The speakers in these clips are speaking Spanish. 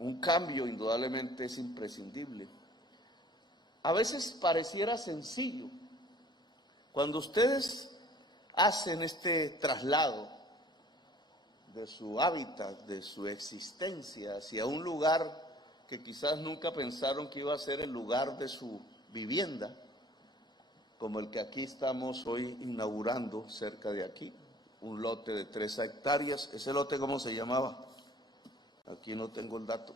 un cambio indudablemente es imprescindible. A veces pareciera sencillo. Cuando ustedes hacen este traslado de su hábitat, de su existencia hacia un lugar que quizás nunca pensaron que iba a ser el lugar de su vivienda, como el que aquí estamos hoy inaugurando cerca de aquí, un lote de 3 hectáreas. ¿Ese lote cómo se llamaba? Aquí no tengo el dato.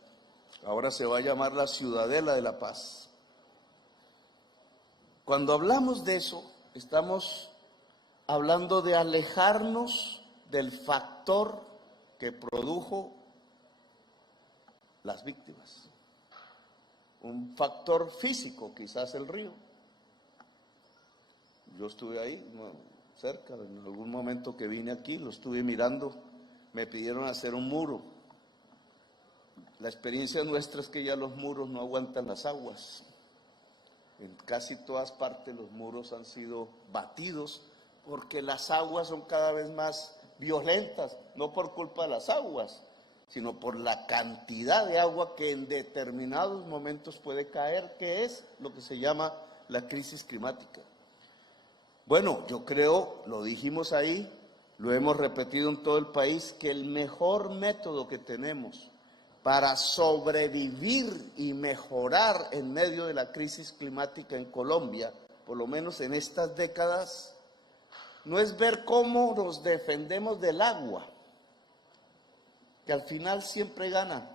Ahora se va a llamar la Ciudadela de la Paz. Cuando hablamos de eso, estamos hablando de alejarnos del factor que produjo las víctimas. Un factor físico, quizás el río. Yo estuve ahí, cerca, en algún momento que vine aquí, lo estuve mirando, me pidieron hacer un muro. La experiencia nuestra es que ya los muros no aguantan las aguas. En casi todas partes los muros han sido batidos porque las aguas son cada vez más violentas, no por culpa de las aguas, sino por la cantidad de agua que en determinados momentos puede caer, que es lo que se llama la crisis climática. Bueno, yo creo, lo dijimos ahí, lo hemos repetido en todo el país, que el mejor método que tenemos para sobrevivir y mejorar en medio de la crisis climática en Colombia, por lo menos en estas décadas, no es ver cómo nos defendemos del agua, que al final siempre gana,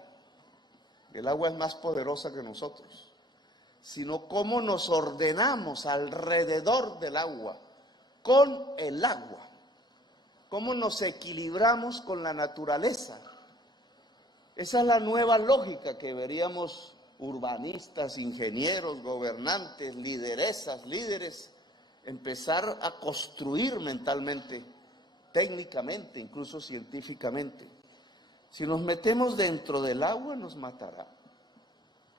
el agua es más poderosa que nosotros, sino cómo nos ordenamos alrededor del agua, con el agua, cómo nos equilibramos con la naturaleza. Esa es la nueva lógica que veríamos urbanistas, ingenieros, gobernantes, lideresas, líderes, empezar a construir mentalmente, técnicamente, incluso científicamente. Si nos metemos dentro del agua, nos matará.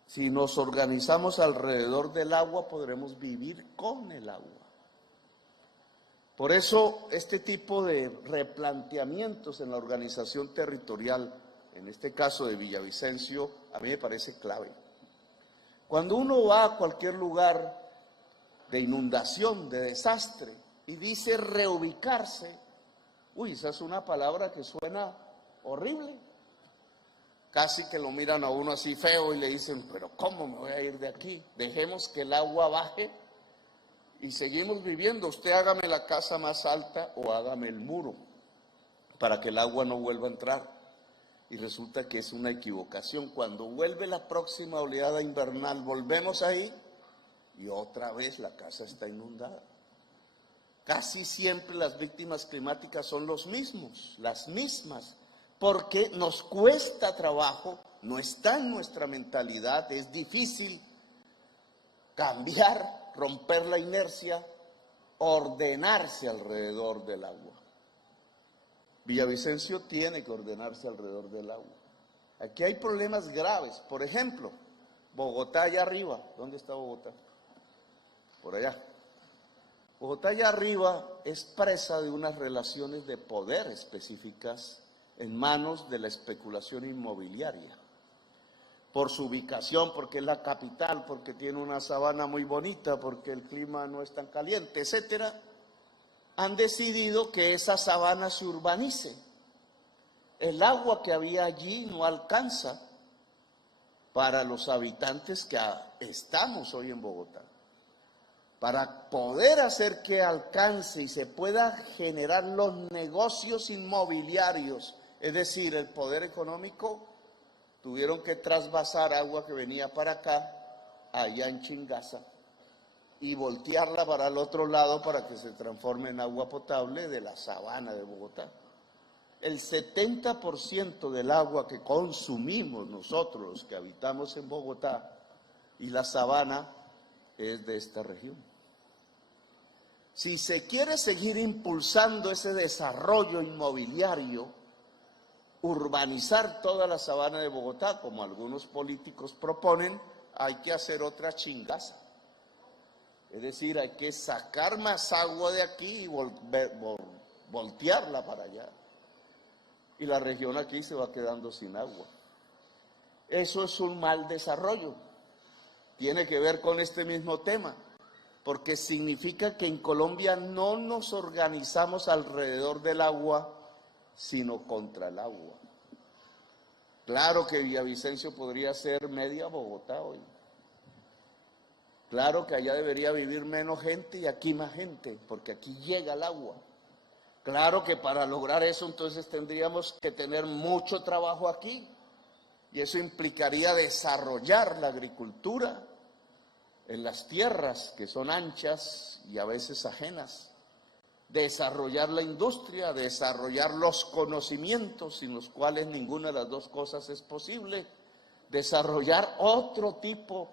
Si nos organizamos alrededor del agua, podremos vivir con el agua. Por eso, este tipo de replanteamientos en la organización territorial, en este caso de Villavicencio, a mí me parece clave. Cuando uno va a cualquier lugar de inundación, de desastre, y dice reubicarse, esa es una palabra que suena horrible. Casi que lo miran a uno así feo y le dicen, pero ¿cómo me voy a ir de aquí? Dejemos que el agua baje y seguimos viviendo. Usted hágame la casa más alta o hágame el muro para que el agua no vuelva a entrar. Y resulta que es una equivocación. Cuando vuelve la próxima oleada invernal, volvemos ahí y otra vez la casa está inundada. Casi siempre las víctimas climáticas son los mismos, las mismas, porque nos cuesta trabajo, no está en nuestra mentalidad, es difícil cambiar, romper la inercia, ordenarse alrededor del agua. Villavicencio tiene que ordenarse alrededor del agua. Aquí hay problemas graves. Por ejemplo, Bogotá allá arriba. ¿Dónde está Bogotá? Por allá. Bogotá allá arriba es presa de unas relaciones de poder específicas en manos de la especulación inmobiliaria. Por su ubicación, porque es la capital, porque tiene una sabana muy bonita, porque el clima no es tan caliente, etcétera, han decidido que esa sabana se urbanice. El agua que había allí no alcanza para los habitantes que estamos hoy en Bogotá. Para poder hacer que alcance y se pueda generar los negocios inmobiliarios, es decir, el poder económico, tuvieron que trasvasar agua que venía para acá, allá en Chingaza, y voltearla para el otro lado para que se transforme en agua potable de la sabana de Bogotá. El 70% del agua que consumimos nosotros, los que habitamos en Bogotá y la sabana, es de esta región. Si se quiere seguir impulsando ese desarrollo inmobiliario, urbanizar toda la sabana de Bogotá, como algunos políticos proponen, hay que hacer otra Chingaza. Es decir, hay que sacar más agua de aquí y voltearla para allá. Y la región aquí se va quedando sin agua. Eso es un mal desarrollo. Tiene que ver con este mismo tema, porque significa que en Colombia no nos organizamos alrededor del agua, sino contra el agua. Claro que Villavicencio podría ser media Bogotá hoy. Claro que allá debería vivir menos gente y aquí más gente, porque aquí llega el agua. Claro que para lograr eso entonces tendríamos que tener mucho trabajo aquí y eso implicaría desarrollar la agricultura en las tierras que son anchas y a veces ajenas, desarrollar la industria, desarrollar los conocimientos sin los cuales ninguna de las dos cosas es posible, desarrollar otro tipo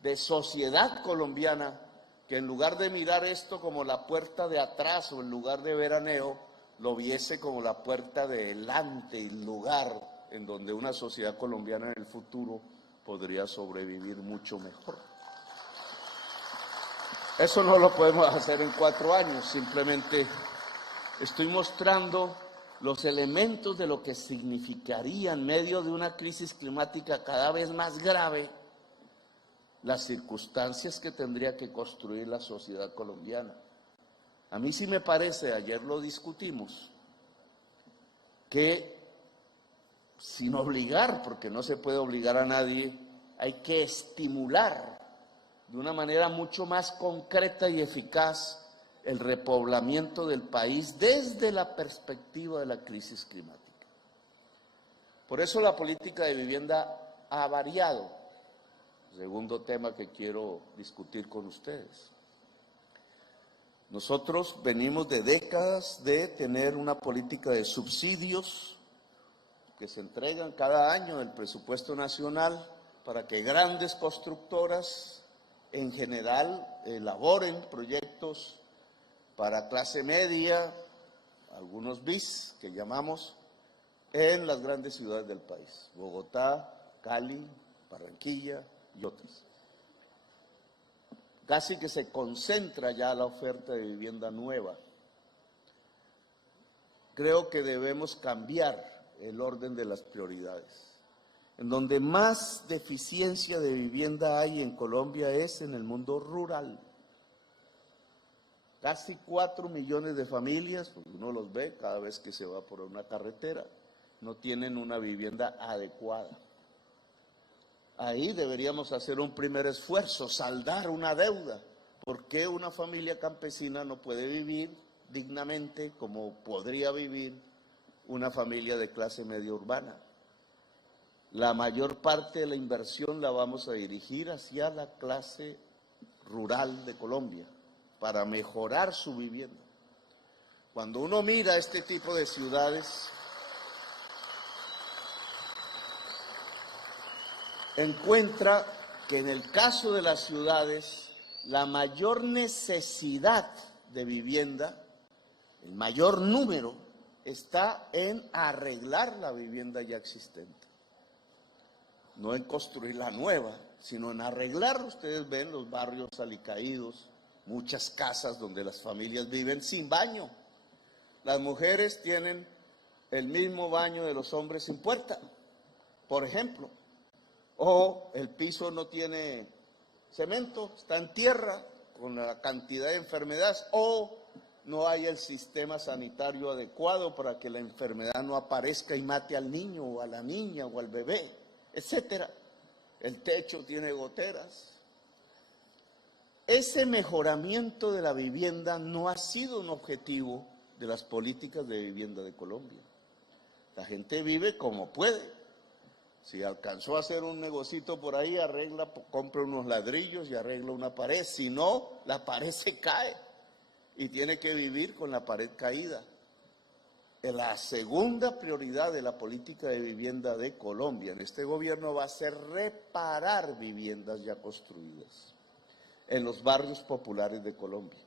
de sociedad colombiana que en lugar de mirar esto como la puerta de atrás o el lugar de veraneo, lo viese como la puerta de delante, el lugar en donde una sociedad colombiana en el futuro podría sobrevivir mucho mejor. Eso no lo podemos hacer en 4 años, simplemente estoy mostrando los elementos de lo que significaría en medio de una crisis climática cada vez más grave, las circunstancias que tendría que construir la sociedad colombiana. A mí sí me parece, ayer lo discutimos, que sin obligar, porque no se puede obligar a nadie, hay que estimular de una manera mucho más concreta y eficaz el repoblamiento del país desde la perspectiva de la crisis climática. Por eso la política de vivienda ha variado. Segundo tema que quiero discutir con ustedes. Nosotros venimos de décadas de tener una política de subsidios que se entregan cada año del presupuesto nacional para que grandes constructoras en general elaboren proyectos para clase media, algunos BIS que llamamos, en las grandes ciudades del país, Bogotá, Cali, Barranquilla y otras. Casi que se concentra ya la oferta de vivienda nueva. Creo que debemos cambiar el orden de las prioridades. En donde más deficiencia de vivienda hay en Colombia es en el mundo rural. Casi 4 millones de familias, pues uno los ve cada vez que se va por una carretera, no tienen una vivienda adecuada. Ahí deberíamos hacer un primer esfuerzo, saldar una deuda. ¿Por qué una familia campesina no puede vivir dignamente como podría vivir una familia de clase media urbana? La mayor parte de la inversión la vamos a dirigir hacia la clase rural de Colombia para mejorar su vivienda. Cuando uno mira este tipo de ciudades, encuentra que en el caso de las ciudades, la mayor necesidad de vivienda, el mayor número, está en arreglar la vivienda ya existente. No en construir la nueva, sino en arreglar. Ustedes ven los barrios alicaídos, muchas casas donde las familias viven sin baño. Las mujeres tienen el mismo baño de los hombres sin puerta, por ejemplo. O el piso no tiene cemento, está en tierra con la cantidad de enfermedades, o no hay el sistema sanitario adecuado para que la enfermedad no aparezca y mate al niño o a la niña o al bebé, etcétera. El techo tiene goteras. Ese mejoramiento de la vivienda no ha sido un objetivo de las políticas de vivienda de Colombia. La gente vive como puede. Si alcanzó a hacer un negocito por ahí, arregla, compra unos ladrillos y arregla una pared. Si no, la pared se cae y tiene que vivir con la pared caída. La segunda prioridad de la política de vivienda de Colombia en este gobierno va a ser reparar viviendas ya construidas en los barrios populares de Colombia.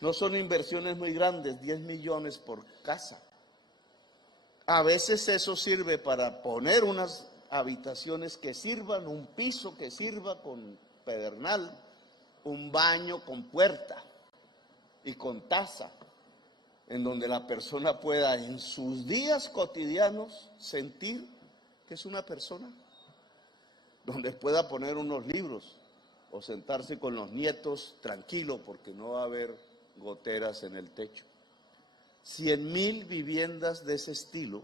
No son inversiones muy grandes, 10 millones por casa. A veces eso sirve para poner unas habitaciones que sirvan, un piso que sirva con pedernal, un baño con puerta y con taza, en donde la persona pueda en sus días cotidianos sentir que es una persona. donde pueda poner unos libros o sentarse con los nietos tranquilo porque no va a haber goteras en el techo. 100.000 viviendas de ese estilo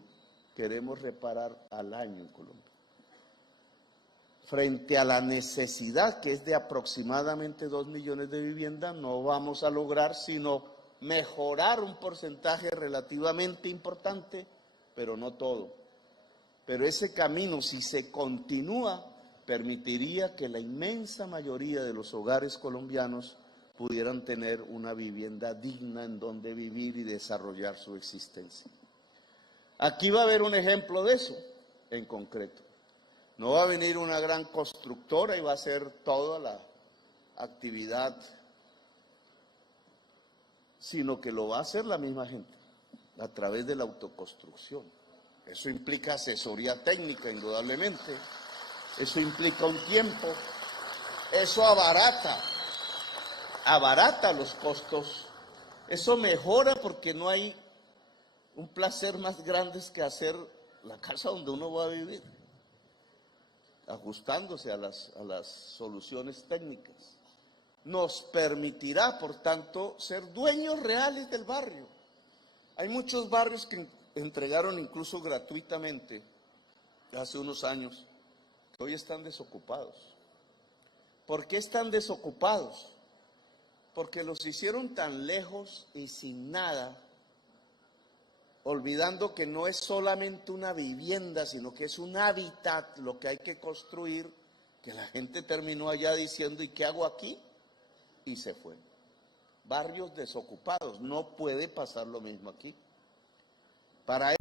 queremos reparar al año en Colombia. Frente a la necesidad que es de aproximadamente 2 millones de viviendas, no vamos a lograr sino mejorar un porcentaje relativamente importante, pero no todo. Pero ese camino, si se continúa, permitiría que la inmensa mayoría de los hogares colombianos pudieran tener una vivienda digna en donde vivir y desarrollar su existencia. Aquí va a haber un ejemplo de eso en concreto. No va a venir una gran constructora y va a hacer toda la actividad, sino que lo va a hacer la misma gente a través de la autoconstrucción. Eso implica asesoría técnica, indudablemente. Eso implica un tiempo. Eso abarata los costos. Eso mejora porque no hay un placer más grande que hacer la casa donde uno va a vivir, ajustándose a las soluciones técnicas. Nos permitirá, por tanto, ser dueños reales del barrio. Hay muchos barrios que entregaron incluso gratuitamente hace unos años, que hoy están desocupados. ¿Por qué están desocupados? Porque los hicieron tan lejos y sin nada, olvidando que no es solamente una vivienda, sino que es un hábitat lo que hay que construir, que la gente terminó allá diciendo, ¿y qué hago aquí? Y se fue. Barrios desocupados, no puede pasar lo mismo aquí. Para